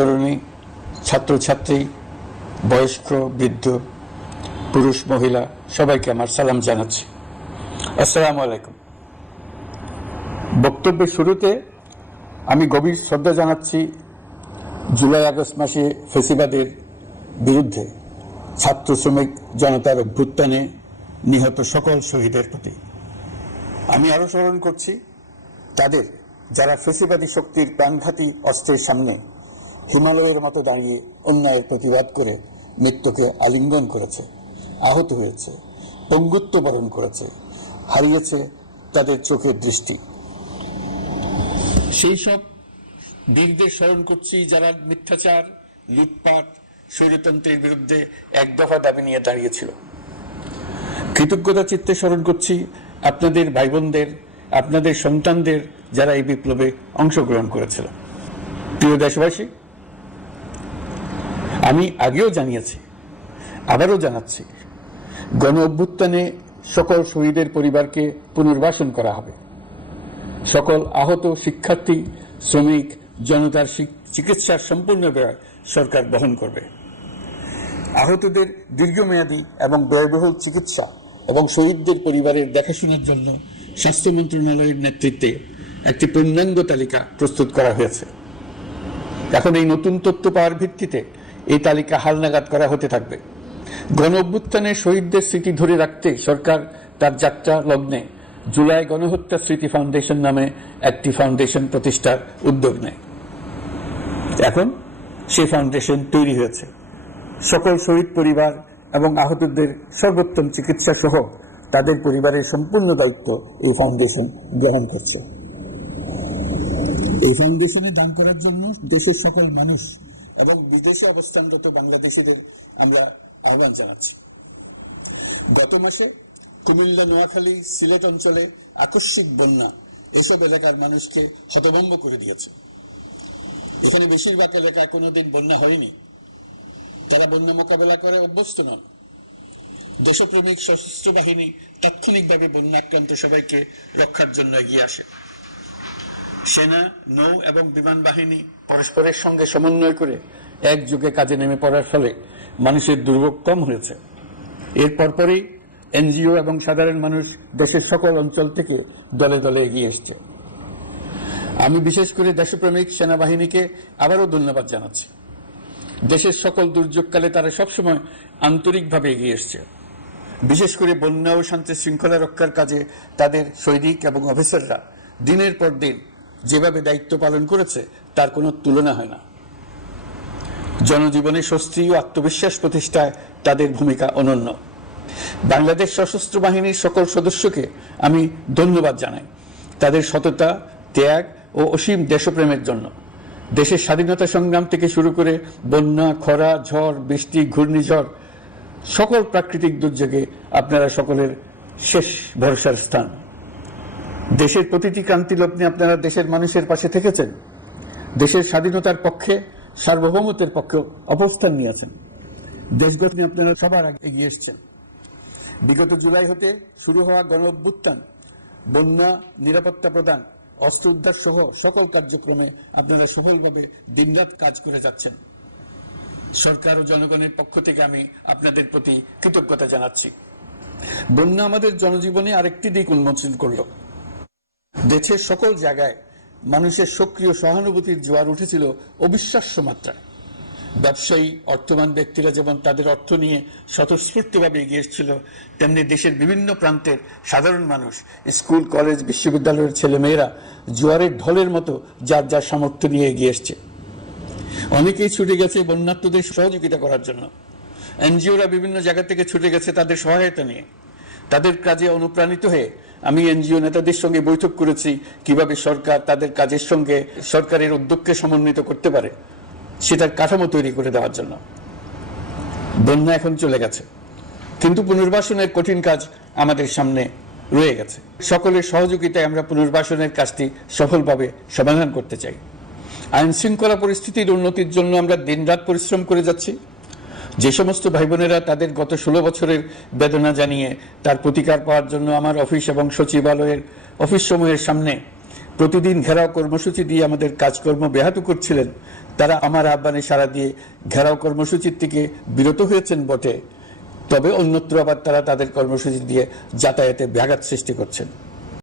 তরুণী, ছাত্রছাত্রী, বয়স্ক, বৃদ্ধ, পুরুষ, মহিলা, সবাইকে আমার সালাম জানাচ্ছি। আসসালামু আলাইকুম। বক্তব্যের শুরুতে আমি গভীর শ্রদ্ধা জানাচ্ছি জুলাই আগস্ট মাসে ফেসিবাদের বিরুদ্ধে ছাত্র শ্রমিক জনতার অভ্যুত্থানে নিহত সকল শহীদের প্রতি। আমি আরও স্মরণ করছি, তাদের যারা ফেসিবাদী শক্তির প্রাণঘাতী অস্ত্রের সামনে হিমালয়ের মতো দাঁড়িয়ে অন্যায়ের প্রতিবাদ করে মৃত্যুকে আলিঙ্গন করেছে, আহত হয়েছে, পঙ্গুত্ব বরণ করেছে, হারিয়েছে তাদের চোখের দৃষ্টি। সেই সব বীরদের স্মরণ করছি যারা মিথ্যাচার, লুটপাট, স্বৈরতন্ত্রের বিরুদ্ধে এক দফা দাবি নিয়ে দাঁড়িয়েছিল। কৃতজ্ঞতা চিত্তে স্মরণ করছি আপনাদের ভাই বোনদের আপনাদের সন্তানদের যারা এই বিপ্লবে অংশগ্রহণ করেছিল। প্রিয় দেশবাসী আমি আগেও জানিয়েছি, আবারও জানাচ্ছি, গণ অভ্যুত্থানে সকল শহীদের পরিবারকে পুনর্বাসন করা হবে। সকল আহত শিক্ষার্থী, শ্রমিক, জনতার চিকিৎসার সম্পূর্ণ ব্যয় সরকার বহন করবে। আহতদের দীর্ঘমেয়াদী এবং ব্যয়বহুল চিকিৎসা এবং শহীদদের পরিবারের দেখাশোনার জন্য স্বাস্থ্য মন্ত্রণালয়ের নেতৃত্বে একটি পূর্ণাঙ্গ তালিকা প্রস্তুত করা হয়েছে। এখন এই নতুন তথ্য পাওয়ার ভিত্তিতে এই তালিকা হালনাগাদ করা হতে থাকবে। গণ অভ্যুত্থানে শহীদদের স্মৃতি ধরে রাখতে সরকার তার যাত্রা লগ্নে জুলাই গণহত্যা স্মৃতি ফাউন্ডেশন নামে একটি ফাউন্ডেশন প্রতিষ্ঠার উদ্যোগ নেয়। এখন সেই ফাউন্ডেশন তৈরি হয়েছে। সকল শহীদ পরিবার এবং আহতদের সর্বোত্তম চিকিৎসা সহ তাদের পরিবারের সম্পূর্ণ দায়িত্ব এই ফাউন্ডেশন গ্রহণ করছে। এই ফাউন্ডেশনে দান করার জন্য দেশের সকল মানুষ এবং বিদেশে অবস্থানরত বাংলাদেশিদের আমরা আহ্বান জানাচ্ছি। গত মাসে কুমিল্লা, নোয়াখালী, সিলেট অঞ্চলে আকস্মিক বন্যা এসব এলাকার মানুষকে হতভম্ব করে দিয়েছে। এখানে বেশিরভাগ এলাকায় কোনোদিন বন্যা হয়নি। তারা বন্যা মোকাবেলা করে অভ্যস্ত নন। দেশপ্রেমিক সশস্ত্র বাহিনী তাৎক্ষণিকভাবে বন্যা আক্রান্ত সবাইকে রক্ষার জন্য এগিয়ে আসে। সেনা, নৌ এবং বিমান বাহিনী। পরস্পরের সঙ্গে সমন্বয় করে একযোগে কাজে নেমে পড়ার ফলে মানুষের দুর্ভোগ কম হয়েছে। এর পরপরই এনজিও এবং সাধারণ মানুষ দেশের সকল অঞ্চল থেকে দলে দলে এগিয়ে এসছে। আমি বিশেষ করে দেশপ্রেমিক সেনাবাহিনীকে আবারও ধন্যবাদ জানাচ্ছি। দেশের সকল দুর্যোগকালে তারা সবসময় আন্তরিকভাবে এগিয়ে এসছে। বিশেষ করে বন্যা ও শান্তি শৃঙ্খলা রক্ষার কাজে তাদের সৈনিক এবং অফিসাররা দিনের পর দিন যেভাবে দায়িত্ব পালন করেছে, তার কোনো তুলনা হয় না। জনজীবনে স্বস্তি ও আত্মবিশ্বাস প্রতিষ্ঠায় তাদের ভূমিকা অনন্য। বাংলাদেশ সশস্ত্র বাহিনীর সকল সদস্যকে আমি ধন্যবাদ জানাই। তাদের সততা, ত্যাগ ও অসীম দেশপ্রেমের জন্য। দেশের স্বাধীনতা সংগ্রাম থেকে শুরু করে বন্যা, খরা, ঝড়, বৃষ্টি, ঘূর্ণিঝড়, সকল প্রাকৃতিক দুর্যোগে আপনারা সকলের শেষ ভরসার স্থান। দেশের প্রতিটি ক্রান্তি লগ্নে আপনারা দেশের মানুষের পাশে থেকেছেন। দেশের স্বাধীনতার পক্ষে, সার্বভৌমত্বের পক্ষে অবস্থান নিয়েছেন। দেশ গঠনে আপনারা সবার আগে এগিয়ে এসছেন। বিগত জুলাই হতে শুরু হওয়া গণ অভ্যুত্থান, বন্যা নিরাপত্তা প্রদান, অস্ত্র উদ্ধার সহ সকল কার্যক্রমে আপনারা সফলভাবে দিনরাত কাজ করে যাচ্ছেন। সরকার ও জনগণের পক্ষ থেকে আমি আপনাদের প্রতি কৃতজ্ঞতা জানাচ্ছি। বন্যা আমাদের জনজীবনে আরেকটি দিক উন্মোচন করল। দেশের সকল জায়গায় মানুষের সক্রিয় সহানুভূতির জোয়ার উঠেছিল অবিশ্বাস্য মাত্রা ব্যবসায়ী, অর্থবান ব্যক্তিরা যেমন তাদের অর্থ নিয়ে স্বতঃস্ফূর্তভাবে এগিয়ে এসেছিল, তেমনি দেশের বিভিন্ন প্রান্তের সাধারণ মানুষ, স্কুল, কলেজ, বিশ্ববিদ্যালয়ের ছেলেমেয়েরা জোয়ারের ঢলের মতো যার যার সামর্থ্য নিয়ে এগিয়ে এসছে। অনেকেই ছুটে গেছে বন্যার্থদের সহযোগিতা করার জন্য। এনজিওরা বিভিন্ন জায়গা থেকে ছুটে গেছে তাদের সহায়তা নিয়ে। তাদের কাজে অনুপ্রাণিত হয়ে আমি এনজিও নেতাদের সঙ্গে বৈঠক করেছি, কীভাবে সরকার তাদের কাজের সঙ্গে সরকারের উদ্যোগকে সমন্বিত করতে পারে, সেটার কাঠামো তৈরি করে দেওয়ার জন্য। বন্যা এখন চলে গেছে, কিন্তু পুনর্বাসনের কঠিন কাজ আমাদের সামনে রয়ে গেছে। সকলের সহযোগিতায় আমরা পুনর্বাসনের কাজটি সফলভাবে সমাধান করতে চাই। আইন শৃঙ্খলা পরিস্থিতির উন্নতির জন্য আমরা দিনরাত পরিশ্রম করে যাচ্ছি। যে সমস্ত ভাই বোনেরা তাদের গত ষোলো বছরের বেদনা জানিয়ে তার প্রতিকার পাওয়ার জন্য আমার অফিস এবং সচিবালয়ের অফিস সমূহের সামনে প্রতিদিন ঘেরাও কর্মসূচি দিয়ে আমাদের কাজকর্ম ব্যাহত করছিলেন। তারা আমার আহ্বানে সাড়া দিয়ে ঘেরাও কর্মসূচির থেকে বিরত হয়েছেন বটে। তবে অন্যত্র আবার তারা তাদের কর্মসূচি দিয়ে যাতায়াতে ব্যাঘাত সৃষ্টি করছেন।